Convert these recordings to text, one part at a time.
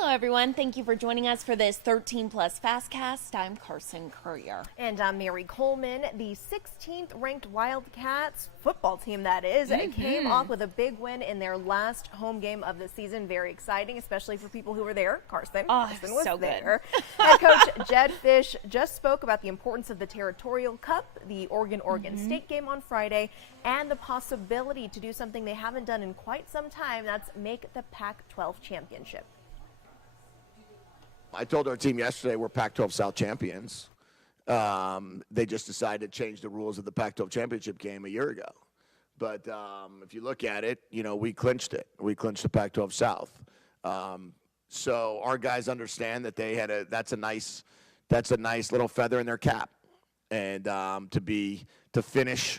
Hello, everyone. Thank you for joining us for this 13 Plus FastCast. I'm Carson Courier. And I'm Mary Coleman. The 16th ranked Wildcats football team, that is, came off with a big win in their last home game of the season. Very exciting, especially for people who were there. Carson was so there. Head coach Jed Fish just spoke about the importance of the Territorial Cup, the Oregon State game on Friday, and the possibility to do something they haven't done in quite some time. That's make the Pac-12 championship. I told our team yesterday we're Pac-12 South champions. They just decided to change the rules of the Pac-12 championship game a year ago. But if you look at it, you know, we clinched it. We clinched the Pac-12 South. So our guys understand that that's a nice little feather in their cap. And to finish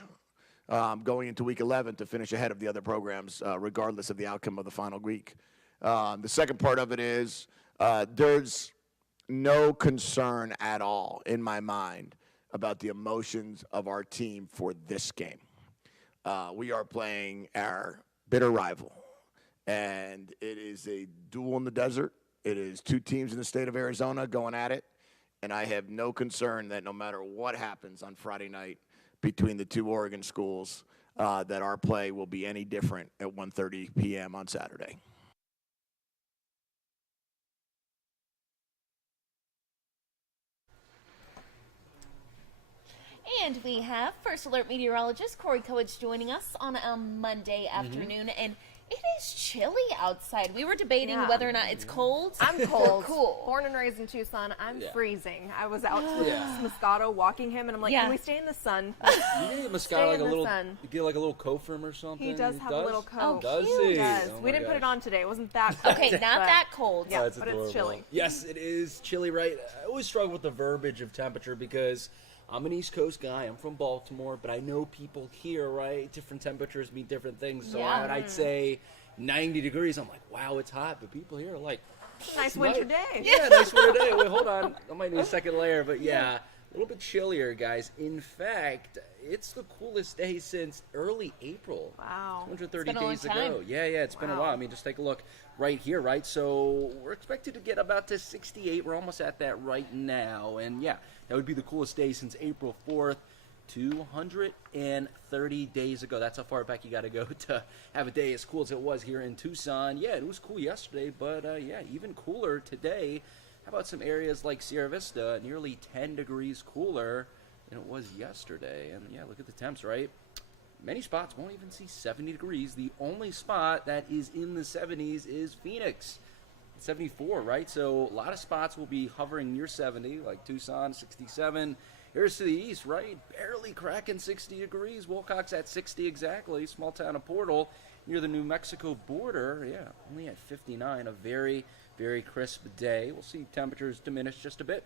going into week 11, to finish ahead of the other programs, regardless of the outcome of the final week. The second part of it is, there's no concern at all in my mind about the emotions of our team for this game. We are playing our bitter rival, and it is a duel in the desert. It is two teams in the state of Arizona going at it, and I have no concern that no matter what happens on Friday night between the two Oregon schools, that our play will be any different at 1:30 p.m. on Saturday. And we have First Alert meteorologist Corey Coates joining us on a Monday afternoon, and it is chilly outside. We were debating whether or not it's cold. I'm cold. Or cool. Born and raised in Tucson, I'm freezing. I was out with Moscato walking him, and I'm like, can we stay in the sun? You get Moscato like a little, you get like a little coat from him or something. He does have a little coat. Does he? He does. Oh we didn't put it on today. It wasn't that cold. Okay, not that cold. Yeah, but it's chilly. Yes, it is chilly, right? I always struggle with the verbiage of temperature because I'm an East Coast guy. I'm from Baltimore, but I know people here, right? Different temperatures mean different things. So I'd say 90 degrees. I'm like, wow, it's hot. But people here are like, nice winter day. Yeah, nice winter day. Wait, hold on. I might need a second layer. But yeah, a little bit chillier, guys. In fact, it's the coolest day since early April. Wow. 230 days ago. Yeah, it's been a while. I mean, just take a look right here, right? So we're expected to get about to 68. We're almost at that right now. And yeah, that would be the coolest day since April 4th. 230 days ago. That's how far back you got to go to have a day as cool as it was here in Tucson. Yeah, it was cool yesterday, but even cooler today. How about some areas like Sierra Vista, nearly 10 degrees cooler than it was yesterday. And yeah, look at the temps, right? Many spots won't even see 70 degrees. The only spot that is in the 70s is Phoenix. 74, right? So a lot of spots will be hovering near 70, like Tucson, 67. Here's to the east, right? Barely cracking 60 degrees. Wilcox at 60 exactly. Small town of Portal near the New Mexico border. Yeah, only at 59. A very, very crisp day. We'll see temperatures diminish just a bit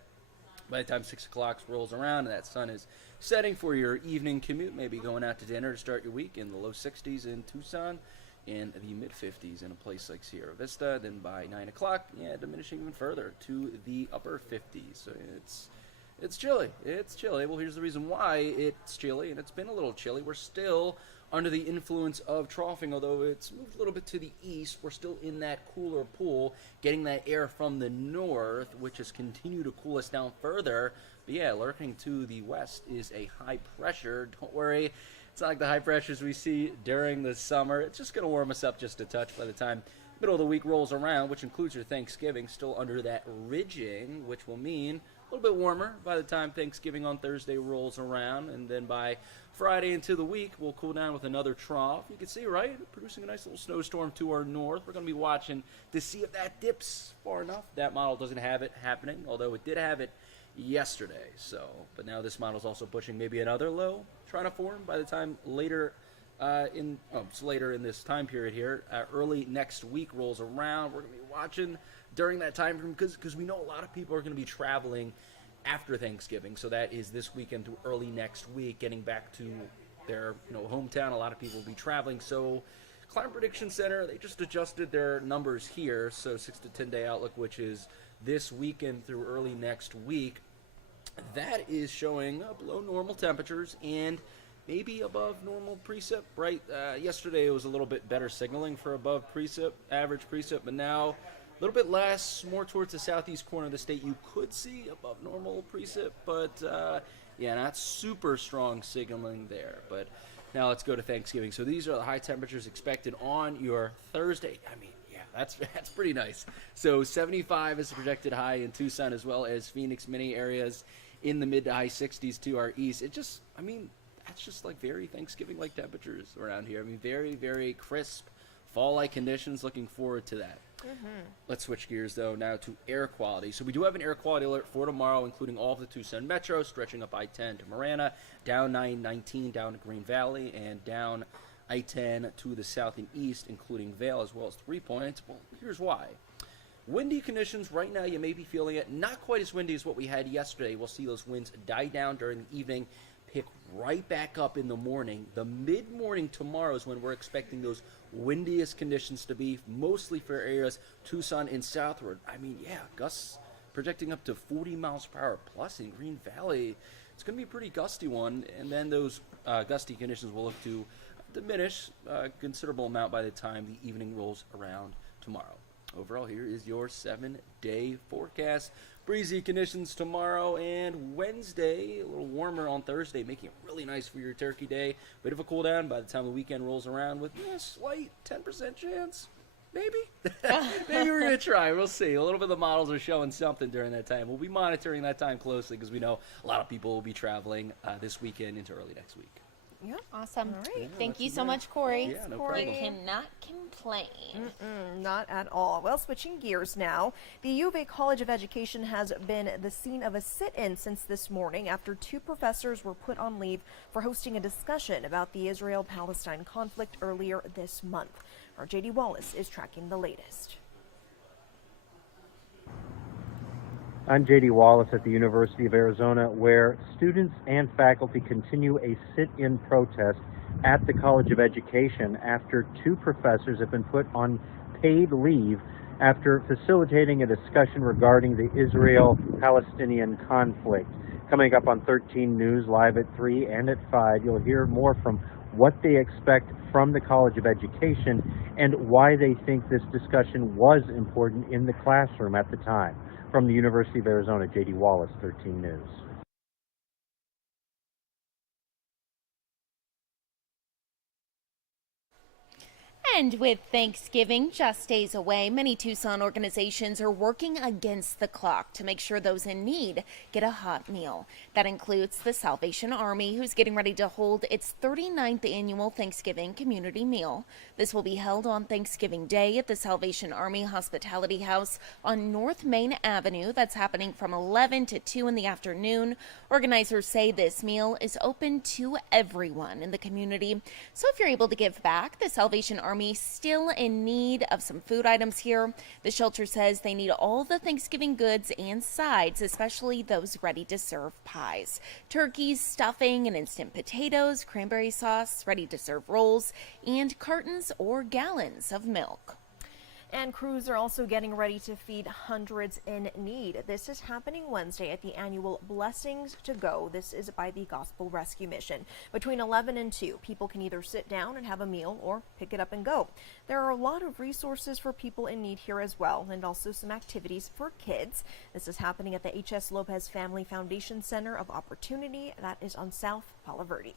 by the time 6 o'clock rolls around and that sun is setting for your evening commute. Maybe going out to dinner to start your week in the low 60s in Tucson and the mid-50s in a place like Sierra Vista. Then by 9 o'clock, diminishing even further to the upper 50s. So it's chilly. It's chilly. Well, here's the reason why it's chilly, and it's been a little chilly. We're still under the influence of troughing, although it's moved a little bit to the east. We're still in that cooler pool, getting that air from the north, which has continued to cool us down further. But yeah, lurking to the west is a high pressure. Don't worry. It's not like the high pressures we see during the summer. It's just going to warm us up just a touch by the time middle of the week rolls around, which includes your Thanksgiving, still under that ridging, which will mean a little bit warmer by the time Thanksgiving on Thursday rolls around, and then by Friday into the week, we'll cool down with another trough. You can see, right, producing a nice little snowstorm to our north. We're going to be watching to see if that dips far enough. That model doesn't have it happening, although it did have it yesterday. So, but now this model's also pushing maybe another low trying to form by the time later in this time period here. Early next week rolls around. We're going to be watching during that time frame because we know a lot of people are going to be traveling after Thanksgiving. So that is this weekend to early next week, getting back to their hometown. A lot of people will be traveling. So Climate Prediction Center, they just adjusted their numbers here. So 6 to 10 day outlook, which is this weekend through early next week. That is showing below normal temperatures and maybe above normal precip, right? Yesterday it was a little bit better signaling for above precip, average precip, but now little bit less, more towards the southeast corner of the state. You could see above normal precip, but yeah, not super strong signaling there. But now let's go to Thanksgiving. So these are the high temperatures expected on your Thursday. I mean, yeah, that's pretty nice. So 75 is the projected high in Tucson, as well as Phoenix, many areas in the mid to high 60s to our east. That's just like very Thanksgiving-like temperatures around here. I mean, very, very crisp fall-like conditions. Looking forward to that. Let's switch gears, though, now to air quality. So we do have an air quality alert for tomorrow, including all of the Tucson metro, stretching up I-10 to Marana, down 19 down to Green Valley, and down I-10 to the south and east, including Vail, as well as 3 Points. Well, here's why. Windy conditions right now, you may be feeling it. Not quite as windy as what we had yesterday. We'll see those winds die down during the evening, pick right back up in the morning. The mid-morning tomorrow is when we're expecting those windiest conditions to be, mostly for areas Tucson and southward. I mean, yeah, gusts projecting up to 40 miles per hour plus in Green Valley. It's going to be a pretty gusty one, and then those gusty conditions will look to diminish a considerable amount by the time the evening rolls around tomorrow. Overall, here is your 7-day forecast. Breezy conditions tomorrow and Wednesday. A little warmer on Thursday, making it really nice for your turkey day. Bit of a cool down by the time the weekend rolls around with a slight 10% chance. Maybe. Maybe we're going to try. We'll see. A little bit of the models are showing something during that time. We'll be monitoring that time closely because we know a lot of people will be traveling this weekend into early next week. Yep. Awesome. All right. Yeah, thank you so much, Corey. Yeah, no Corey problem. cannot complain. Not at all. Well, switching gears now, the U of A College of Education has been the scene of a sit-in since this morning after 2 professors were put on leave for hosting a discussion about the Israel-Palestine conflict earlier this month. Our J.D. Wallace is tracking the latest. I'm J.D. Wallace at the University of Arizona, where students and faculty continue a sit-in protest at the College of Education after 2 professors have been put on paid leave after facilitating a discussion regarding the Israel-Palestinian conflict. Coming up on 13 News, live at 3 and at 5, you'll hear more from what they expect from the College of Education and why they think this discussion was important in the classroom at the time. From the University of Arizona, J.D. Wallace, 13 News. And with Thanksgiving just days away, many Tucson organizations are working against the clock to make sure those in need get a hot meal. That includes the Salvation Army, who's getting ready to hold its 39th annual Thanksgiving community meal. This will be held on Thanksgiving Day at the Salvation Army Hospitality House on North Main Avenue. That's happening from 11 to 2 in the afternoon. Organizers say this meal is open to everyone in the community. So if you're able to give back, the Salvation Army still in need of some food items here. The shelter says they need all the Thanksgiving goods and sides, especially those ready to serve pies. Turkeys, stuffing, and instant potatoes, cranberry sauce, ready to serve rolls, and cartons or gallons of milk. And crews are also getting ready to feed hundreds in need. This is happening Wednesday at the annual Blessings to Go. This is by the Gospel Rescue Mission. Between 11 and 2, people can either sit down and have a meal or pick it up and go. There are a lot of resources for people in need here as well, and also some activities for kids. This is happening at the H.S. Lopez Family Foundation Center of Opportunity. That is on South Palo Verde.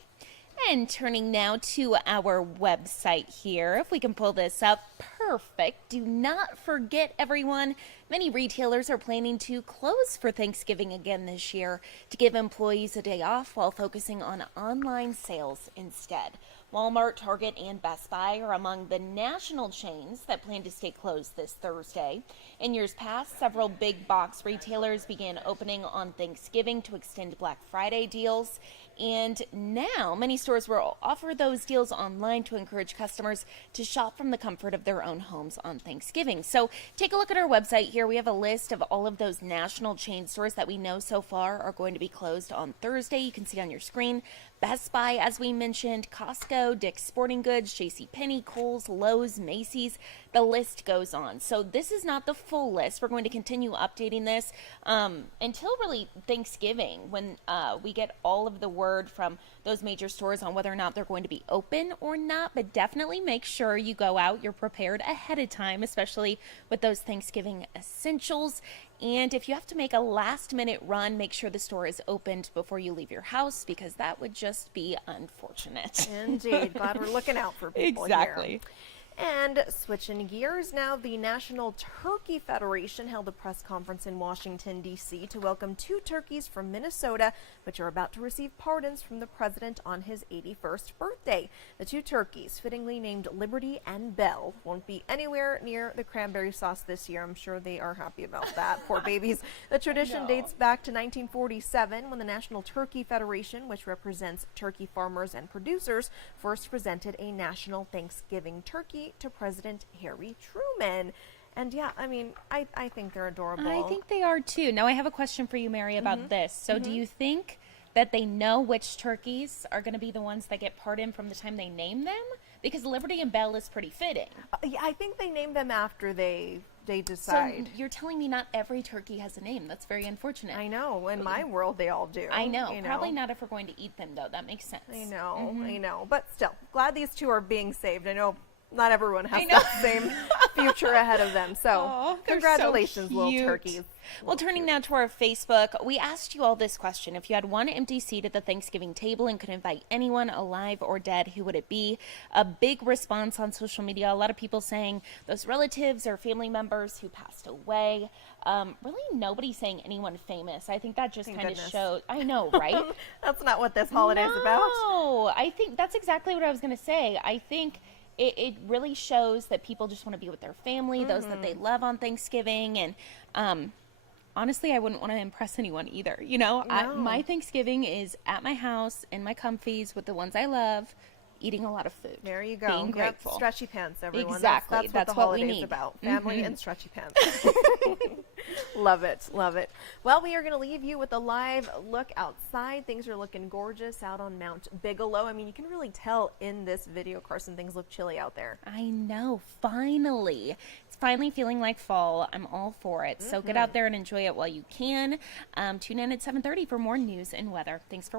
And turning now to our website here, if we can pull this up, perfect. Do not forget, everyone, many retailers are planning to close for Thanksgiving again this year to give employees a day off while focusing on online sales instead. Walmart, Target, and Best Buy are among the national chains that plan to stay closed this Thursday. In years past, several big box retailers began opening on Thanksgiving to extend Black Friday deals. And now many stores will offer those deals online to encourage customers to shop from the comfort of their own homes on Thanksgiving. So take a look at our website here. We have a list of all of those national chain stores that we know so far are going to be closed on Thursday. You can see on your screen. Best Buy, as we mentioned, Costco, Dick's Sporting Goods, JCPenney, Kohl's, Lowe's, Macy's, the list goes on. So this is not the full list. We're going to continue updating this until really Thanksgiving, when we get all of the word from those major stores on whether or not they're going to be open or not. But definitely make sure you go out, you're prepared ahead of time, especially with those Thanksgiving essentials. And if you have to make a last minute run, make sure the store is opened before you leave your house, because that would just be unfortunate. Indeed. Glad we're looking out for people Exactly. here. And switching gears now, the National Turkey Federation held a press conference in Washington, D.C. to welcome 2 turkeys from Minnesota, which are about to receive pardons from the president on his 81st birthday. The 2 turkeys, fittingly named Liberty and Belle, won't be anywhere near the cranberry sauce this year. I'm sure they are happy about that. Poor babies. The tradition dates back to 1947, when the National Turkey Federation, which represents turkey farmers and producers, first presented a national Thanksgiving turkey to President Harry Truman. And yeah, I mean, I think they're adorable. I think they are too. Now I have a question for you, Mary, about this. So do you think that they know which turkeys are going to be the ones that get pardoned from the time they name them? Because Liberty and Belle is pretty fitting. Yeah, I think they name them after they decide. So you're telling me not every turkey has a name. That's very unfortunate. I know. In my world, they all do. I know. You Probably not if we're going to eat them, though. That makes sense. I know. But still, glad these 2 are being saved. I know not everyone has that same future ahead of them. So congratulations, little turkeys. Well, turning now to our Facebook, we asked you all this question. If you had one empty seat at the Thanksgiving table and could invite anyone, alive or dead, who would it be? A big response on social media. A lot of people saying those relatives or family members who passed away. Really nobody saying anyone famous. I think that just kind of shows. I know, right? That's not what this holiday is about. No, I think that's exactly what I was going to say. I think it really shows that people just want to be with their family, those that they love on Thanksgiving. And honestly, I wouldn't want to impress anyone either. You know, my Thanksgiving is at my house, in my comfies, with the ones I love, eating a lot of food. There you go. Being grateful. Stretchy pants, everyone. Exactly. That's what the holiday's about. Family and stretchy pants. Love it. Love it. Well, we are going to leave you with a live look outside. Things are looking gorgeous out on Mount Bigelow. I mean, you can really tell in this video, Carson, things look chilly out there. I know. Finally. It's finally feeling like fall. I'm all for it. So get out there and enjoy it while you can. Tune in at 7:30 for more news and weather. Thanks for